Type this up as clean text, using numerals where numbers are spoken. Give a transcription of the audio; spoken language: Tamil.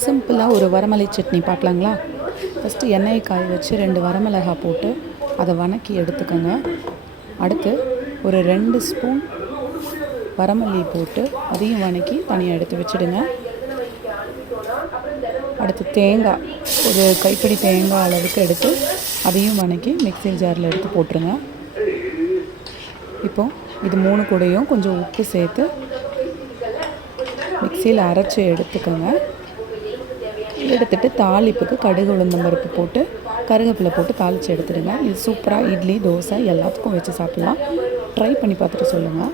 சிம்பிளாக ஒரு வரமல்லி சட்னி பார்க்கலாங்களா? ஃபஸ்ட்டு எண்ணெயை காய வச்சு 2 வரமிளகாய் போட்டு அதை வதக்கி எடுத்துக்கோங்க. அடுத்து ஒரு 2 ஸ்பூன் வரமல்லி போட்டு அதையும் வதக்கி தனியாக எடுத்து வச்சுடுங்க. அடுத்து தேங்காய், ஒரு கைப்பிடி தேங்காய் அளவுக்கு எடுத்து அதையும் வதக்கி மிக்ஸி ஜாரில் எடுத்து போட்டுருங்க. இப்போது இது 3 கூடையும் கொஞ்சம் உப்பு சேர்த்து மிக்சியில் அரைச்சி எடுத்துக்கோங்க. எடுத்துகிட்டு தாளிப்புக்கு கடுகு உளுந்தம் பருப்பு போட்டு கருவேப்பிலை போட்டு தாளித்து எடுத்துடுங்க. இது சூப்பராக இட்லி, தோசை எல்லாத்துக்கும் வச்சு சாப்பிட்லாம். ட்ரை பண்ணி பார்த்துட்டு சொல்லுங்கள்.